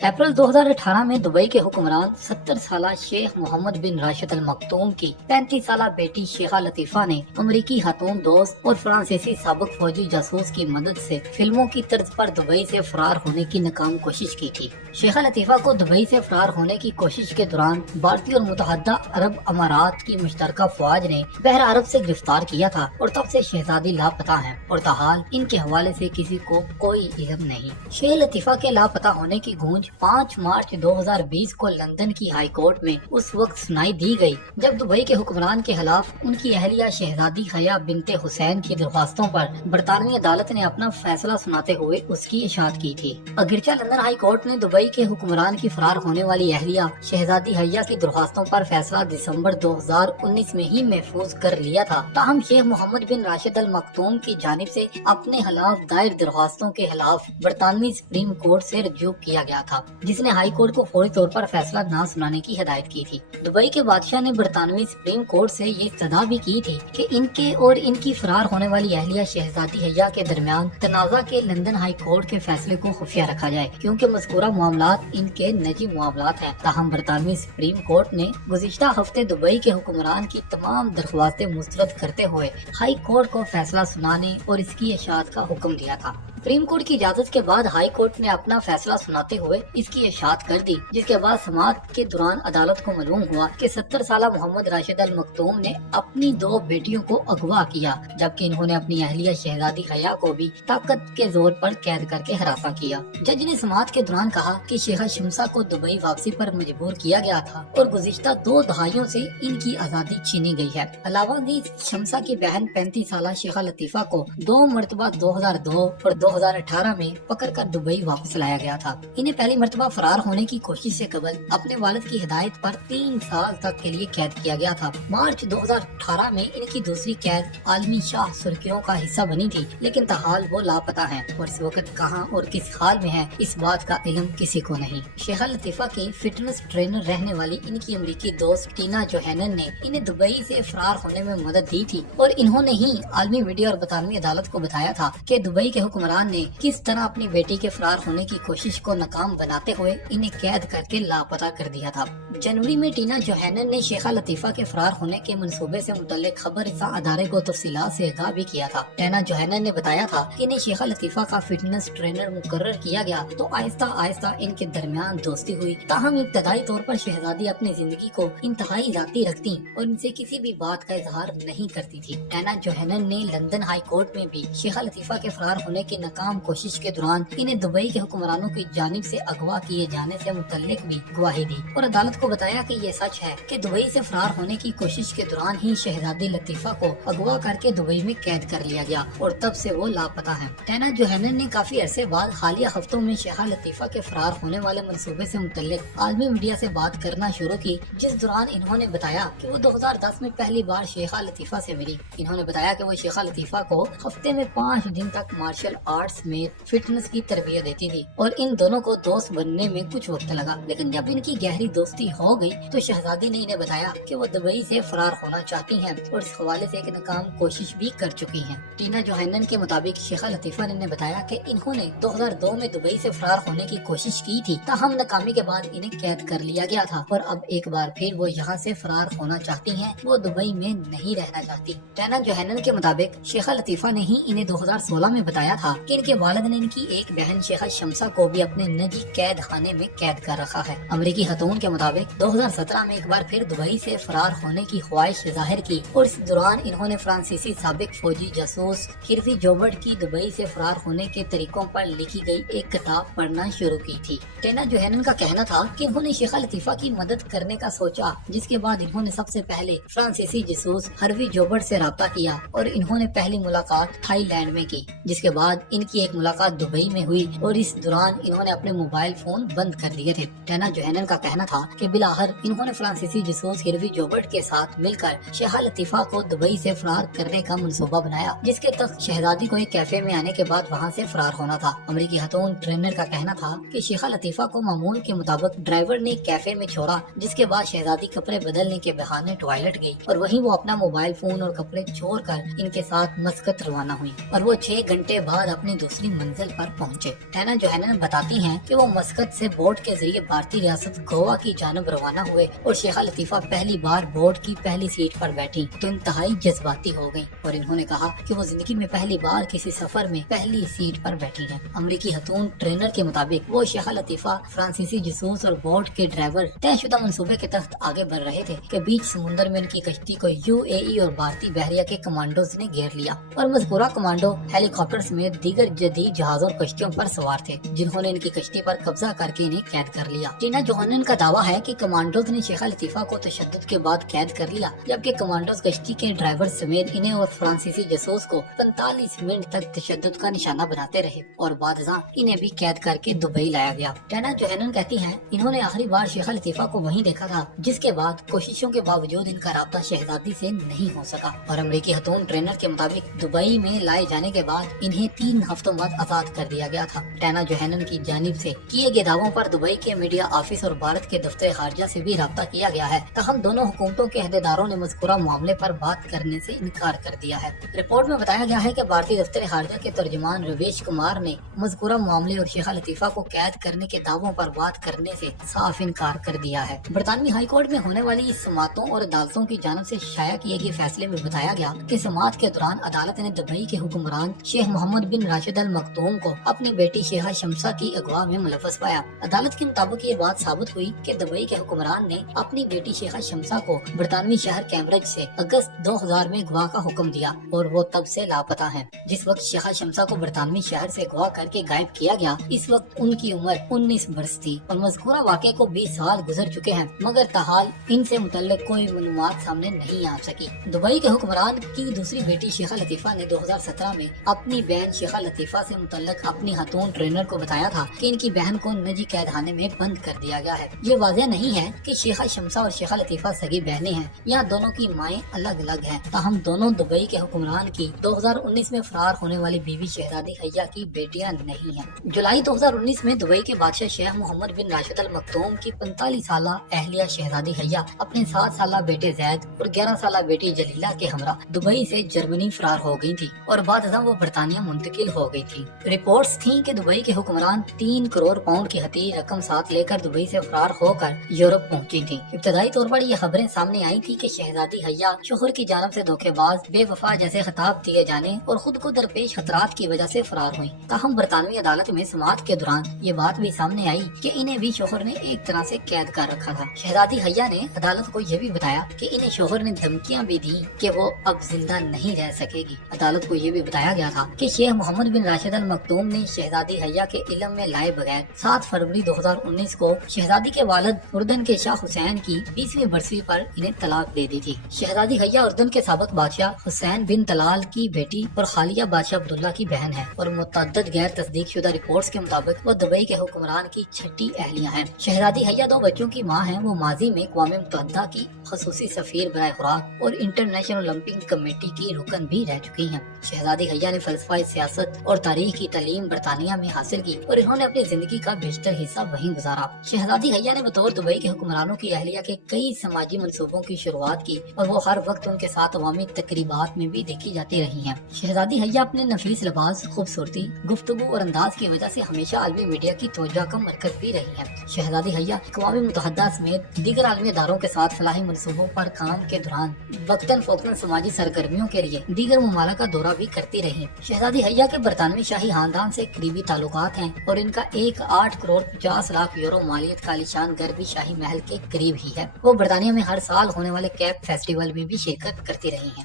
अप्रैल 2018 में दुबई के हुक्मरान 70 साला शेख मोहम्मद बिन राशिद अल मखतूम की 35 साला बेटी शेखा लतीफा ने अमरीकी खातून दोस्त और फ्रांसीसी साबिक फौजी जासूस की मदद से फिल्मों की तर्ज पर दुबई से फरार होने की नाकाम कोशिश की थी। शेखा लतीफा को दुबई से फरार होने की कोशिश के दौरान भारतीय और मुतहद्दा अरब अमारात की मुश्तरका फौज ने बहर अरब से गिरफ्तार किया था और तब से शहजादी लापता हैं और ताहाल इनके हवाले से किसी को कोई इल्म नहीं। शेख लतीफा के लापता होने की गूंज 5 मार्च 2020 को लंदन की हाई कोर्ट में उस वक्त सुनाई दी गई जब दुबई के हुक्मरान के खिलाफ उनकी अहलिया शहजादी हया बिनते हुसैन की दरख्वास्तों पर बरतानवी अदालत ने अपना फैसला सुनाते हुए उसकी इशाअत की थी। अगरचे लंदन हाई कोर्ट ने दुबई के हुक्मरान की फरार होने वाली अहलिया शहजादी हया की दरख्वास्तों पर फैसला दिसंबर 2019 में ही महफूज कर लिया था, ताहम शेख मोहम्मद बिन राशिद अल मखतूम की जानिब से अपने खिलाफ दायर दरख्वास्तों के खिलाफ बरतानवी सुप्रीम कोर्ट से रजू किया गया था, जिसने हाई कोर्ट को फौरी तौर पर फैसला न सुनाने की हिदायत की थी। दुबई के बादशाह ने बरतानवी सुप्रीम कोर्ट से ये इस्तदा भी की थी कि इनके और इनकी फरार होने वाली अहलिया शहजादी हया के दरमियान तनाज़ा के लंदन हाई कोर्ट के फैसले को खुफिया रखा जाए, क्योंकि मज़कूरा मामलात इनके निजी मामलात हैं। ताहम बरतानवी सुप्रीम कोर्ट ने गुज़िश्ता हफ्ते दुबई के हुक्मरान की तमाम दरख्वास्तें मुस्तरद करते हुए हाई कोर्ट को फैसला सुनाने और इसकी इशाअत का हुक्म दिया था। सुप्रीम कोर्ट की इजाजत के बाद हाई कोर्ट ने अपना फैसला सुनाते हुए इसकी इशाअत कर दी, जिसके बाद समाअत के दौरान अदालत को मालूम हुआ कि 70 साला मोहम्मद राशिद अल मखतूम ने अपनी 2 बेटियों को अगवा किया, जबकि इन्होंने अपनी अहलिया शहजादी हया को भी ताकत के जोर पर कैद करके हरासा किया। जज ने समाअत के दौरान कहा कि शेखा शमसा को दुबई वापसी पर मजबूर किया गया था और गुज़िश्ता 2 दहाइयों से इनकी आजादी छीनी गई है। अलावा शमसा की बहन 35 साला शेखा लतीफा को 2 मरतबा 2002 और 2018 में पकड़कर दुबई वापस लाया गया था। इन्हें पहली मरतबा फरार होने की कोशिश से कबल अपने वालिद की हिदायत पर 3 साल तक के लिए कैद किया गया था। मार्च 2018 में इनकी दूसरी कैद आलमी शाह सुर्खियों का हिस्सा बनी थी, लेकिन ताहाल वो लापता हैं और इस वक्त कहां और किस हाल में हैं इस बात का इल्म किसी को नहीं। शेखा लतीफा की फिटनेस ट्रेनर रहने वाली इनकी अमरीकी दोस्त टीना जोहेनन ने इन्हें दुबई से फरार होने में मदद दी थी और इन्होंने ही आलमी मीडिया और बरतानवी अदालत को बताया था कि दुबई के हुक्मरान ने किस तरह अपनी बेटी के फरार होने की कोशिश को नाकाम बनाते हुए इन्हें कैद करके लापता कर दिया था। जनवरी में टीना जोहेनन ने शेखा लतीफा के फरार होने के मंसूबे से मुतल्लिक खबर रसा अदारे को तफसीलात से आगाह भी किया था। टीना जोहेनन ने बताया था कि इन्हें शेखा लतीफा का फिटनेस ट्रेनर मुकर्रर किया गया तो आहिस्ता आहिस्ता इनके दरमियान दोस्ती हुई। ताहम इब्तदाई तौर पर शहजादी अपनी जिंदगी को इंतहाई जाती रखती और इनसे किसी भी बात का इजहार नहीं करती थी। टीना जोहेनन ने लंदन हाई कोर्ट में भी शेखा लतीफा के फरार होने की नाकाम कोशिश के दौरान इन्हें दुबई के हुक्मरानों की जानिब से अगवा किए जाने से मुतल्लिक भी गवाही दी और अदालत को बताया कि ये सच है कि दुबई से फरार होने की कोशिश के दौरान ही शहजादी लतीफा को अगवा करके दुबई में कैद कर लिया गया और तब से वो लापता है। टीना जोहेनन ने काफी अरसे बाद हालिया हफ्तों में शेखा लतीफा के फरार होने वाले मंसूबे से मुतल्लिक आलमी मीडिया से बात करना शुरू की, जिस दौरान इन्होंने बताया कि वो 2010 में पहली बार शेखा लतीफा से मिली। इन्होंने बताया कि वो शेखा लतीफा को हफ्ते में 5 दिन तक मार्शल आर्ट्स में फिटनेस की तरबियत देती थी और इन दोनों को दोस्त बनने में कुछ वक्त लगा, लेकिन जब इनकी गहरी दोस्ती हो गई तो शहजादी ने इन्हें बताया कि वो दुबई से फरार होना चाहती हैं और इस हवाले से एक नाकाम कोशिश भी कर चुकी हैं। टीना जोहेनन के मुताबिक शेखा लतीफा ने बताया कि इन्होंने 2002 में दुबई से फरार होने की कोशिश की थी, ताहम नाकामी के बाद इन्हें कैद कर लिया गया था और अब एक बार फिर वो यहाँ से फरार होना चाहती हैं, वो दुबई में नहीं रहना चाहती। टीना जोहेनन के मुताबिक शेखा लतीफा ने ही इन्हें 2016 में बताया था कि इनके वालिद ने इनकी एक बहन शेखा शमसा को भी अपने निजी कैद खाने में कैद कर रखा है। अमरीकी खतून के मुताबिक 2017 में एक बार फिर दुबई से फरार होने की ख्वाहिश जाहिर की और इस दौरान इन्होंने फ्रांसीसी साबिक फौजी जासूस हिरवी जोबर्ट की दुबई से फरार होने के तरीकों पर लिखी गई एक किताब पढ़ना शुरू की थी। टीना जोहेनन का कहना था कि इन्होंने शेखा लतीफा की मदद करने का सोचा, जिसके बाद इन्होंने सबसे पहले फ्रांसीसी जासूस हिरवी जोबर्ट से राब्ता किया और इन्होंने पहली मुलाकात थाईलैंड में की, जिसके बाद इनकी एक मुलाकात दुबई में हुई और इस दौरान इन्होंने अपने मोबाइल फोन बंद कर दिए थे। टीना जोहेनन का कहना था कि बिलाखिर इन्होंने फ्रांसीसी जासूस हिरवी जोबर्ट के साथ मिलकर शेखा लतीफा को दुबई से फरार करने का मंसूबा बनाया, जिसके तहत शहजादी को एक कैफे में आने के बाद वहां से फरार होना था। अमरीकी खतून ट्रेनर का कहना था कि शेखा लतीफा को मामूल के मुताबिक ड्राइवर ने कैफे में छोड़ा, जिसके बाद शहजादी कपड़े बदलने के बहाने टॉयलेट गई और वहीं वो अपना मोबाइल फोन और कपड़े छोड़कर इनके साथ मस्कत रवाना हुई और वो 6 घंटे बाद अपने اپنی دوسری منزل پر پہنچے۔ ٹینا جوہنن بتاتی ہیں کہ وہ مسقط سے بوٹ کے ذریعے بھارتی ریاست گوا کی جانب روانہ ہوئے اور شیخہ لطیفہ پہلی بار بوٹ کی پہلی سیٹ پر بیٹھی تو انتہائی جذباتی ہو گئی اور انہوں نے کہا کہ وہ زندگی میں پہلی بار کسی سفر میں پہلی سیٹ پر بیٹھی ہیں۔ امریکی خاتون ٹرینر کے مطابق وہ شیخہ لطیفہ، فرانسیسی جاسوس اور بوٹ کے ڈرائیور طے شدہ منصوبے کے تحت آگے بڑھ رہے تھے کہ بیچ سمندر میں ان کی کشتی کو UAE اور بھارتی بحریہ کے کمانڈوز نے گھیر لیا اور مذکورہ کمانڈو ہیلی کاپٹر سمیت دیگر جدید جہازوں اور کشتیوں پر سوار تھے، جنہوں نے ان کی کشتی پر قبضہ کر کے انہیں قید کر لیا۔ ٹینا جوہنن کا دعویٰ ہے کہ کمانڈوز نے شیخہ لطیفہ کو تشدد کے بعد قید کر لیا، جبکہ کمانڈوز کشتی کے ڈرائیور سمیت انہیں اور فرانسیسی جاسوس کو 45 منٹ تک تشدد کا نشانہ بناتے رہے اور بعد ازاں انہیں بھی قید کر کے دبئی لایا گیا۔ ٹینا جوہنن کہتی ہیں انہوں نے آخری بار شیخہ لطیفہ کو وہیں دیکھا تھا، جس کے بعد کوششوں کے باوجود ان کا رابطہ شہزادی سے نہیں ہو سکا، اور امریکی خاتون ٹرینر کے مطابق دبئی میں لائے جانے کے بعد انہیں 3 ہفتوں بعد آزاد کر دیا گیا تھا۔ ٹینا جوہنن کی جانب سے کیے گئے دعووں پر دبئی کے میڈیا آفس اور بھارت کے دفتر خارجہ سے بھی رابطہ کیا گیا ہے، تاہم دونوں حکومتوں کے عہدیداروں نے مذکورہ معاملے پر بات کرنے سے انکار کر دیا ہے۔ رپورٹ میں بتایا گیا ہے کہ بھارتی دفتر خارجہ کے ترجمان رویش کمار نے مذکورہ معاملے اور شیخہ لطیفہ کو قید کرنے کے دعووں پر بات کرنے سے صاف انکار کر دیا ہے۔ برطانوی ہائی کورٹ میں ہونے والی سماعتوں اور عدالتوں کی جانب سے شائع کیے گئے فیصلے میں بتایا گیا کہ سماعت کے دوران عدالت نے دبئی کے حکمران شیخ محمد بن راشد ال مکتوم کو اپنی بیٹی شیخہ شمسہ کی اغوا میں ملوث پایا۔ عدالت کے مطابق یہ بات ثابت ہوئی کہ دبئی کے حکمران نے اپنی بیٹی شیخہ شمسہ کو برطانوی شہر کیمبرج سے اگست 2000 میں اغوا کا حکم دیا اور وہ تب سے لاپتہ ہیں۔ جس وقت شیخہ شمسہ کو برطانوی شہر سے اغوا کر کے غائب کیا گیا، اس وقت ان کی عمر 19 برس تھی اور مذکورہ واقعے کو 20 سال گزر چکے ہیں، مگر تاحال ان سے متعلق کوئی معلومات سامنے نہیں آ سکی۔ دبئی کے حکمران کی دوسری بیٹی شیخہ لطیفہ نے 2017 میں اپنی بہن شیخہ لطیفہ سے متعلق اپنی خاتون ٹرینر کو بتایا تھا کہ ان کی بہن کو نجی قید خانے میں بند کر دیا گیا ہے۔ یہ واضح نہیں ہے کہ شیخہ شمسہ اور شیخہ لطیفہ سگی بہنیں ہیں یا دونوں کی مائیں الگ الگ ہیں، تاہم دونوں دبئی کے حکمران کی 2019 میں فرار ہونے والی بیوی شہزادی حیا کی بیٹیاں نہیں ہیں۔ جولائی 2019 میں دبئی کے بادشاہ شیخ محمد بن راشد ال مکتوم کی 45 سالہ اہلیہ شہزادی حیا اپنے 7 سالہ بیٹے زید اور 11 سالہ بیٹی جلیلہ کے ہمراہ دبئی سے جرمنی فرار ہو گئی تھی اور بعد ازاں وہ برطانیہ منتقل ہو گئی تھی۔ رپورٹس تھیں کہ دبئی کے حکمران 3 کروڑ پاؤنڈ کی حتی رقم ساتھ لے کر دبئی سے فرار ہو کر یورپ پہنچی تھی۔ ابتدائی طور پر یہ خبریں سامنے آئی تھی کہ شہزادی حیا شوہر کی جانب سے دھوکے باز، بے وفا جیسے خطاب دیے جانے اور خود کو درپیش خطرات کی وجہ سے فرار ہوئیں، تاہم برطانوی عدالت میں سماعت کے دوران یہ بات بھی سامنے آئی کہ انہیں بھی شوہر نے ایک طرح سے قید کر رکھا تھا۔ شہزادی حیا نے عدالت کو یہ بھی بتایا کہ انہیں شوہر نے دھمکیاں بھی دی کہ وہ اب زندہ نہیں رہ سکے گی۔ عدالت کو یہ بھی بتایا گیا تھا کہ شیخ محمد بن راشد ال مکتوم نے شہزادی حیا کے علم میں لائے بغیر 7 فروری 2019 کو شہزادی کے والد اردن کے شاہ حسین کی 20ویں برسی پر انہیں طلاق دے دی تھی۔ شہزادی حیا اردن کے سابق بادشاہ حسین بن طلال کی بیٹی اور خالیہ بادشاہ عبداللہ کی بہن ہے اور متعدد غیر تصدیق شدہ رپورٹس کے مطابق وہ دبئی کے حکمران کی چھٹی اہلیہ ہیں۔ شہزادی حیا 2 بچوں کی ماں ہیں۔ وہ ماضی میں اقوام متحدہ کی خصوصی سفیر برائے خوراک اور انٹرنیشنل اولمپک کمیٹی کی رکن بھی رہ چکی ہیں۔ شہزادی حیا نے فلسفہ سیاست اور تاریخ کی تعلیم برطانیہ میں حاصل کی اور انہوں نے اپنی زندگی کا بیشتر حصہ وہیں گزارا۔ شہزادی حیا نے بطور دبئی کے حکمرانوں کی اہلیہ کے کئی سماجی منصوبوں کی شروعات کی اور وہ ہر وقت ان کے ساتھ عوامی تقریبات میں بھی دیکھی جاتی رہی ہیں۔ شہزادی حیا اپنے نفیس لباس، خوبصورتی، گفتگو اور انداز کی وجہ سے ہمیشہ عالمی میڈیا کی توجہ کا مرکز بھی رہی ہیں۔ شہزادی حیا اقوام متحدہ سمیت دیگر عالمی اداروں کے ساتھ فلاحی منصوبوں پر کام کے دوران وقتاً فوقتاً سماجی سرگرمیوں کے لیے دیگر ممالک کا دورہ بھی کرتی رہی۔ شہزادی حیا کے برطانوی شاہی خاندان سے قریبی تعلقات ہیں اور ان کا 8 کروڑ 50 لاکھ یورو مالیت کا عالیشان گھر بھی شاہی محل کے قریب ہی ہے۔ وہ برطانیہ میں ہر سال ہونے والے کیپ فیسٹیول میں بھی شرکت کرتی رہی ہیں۔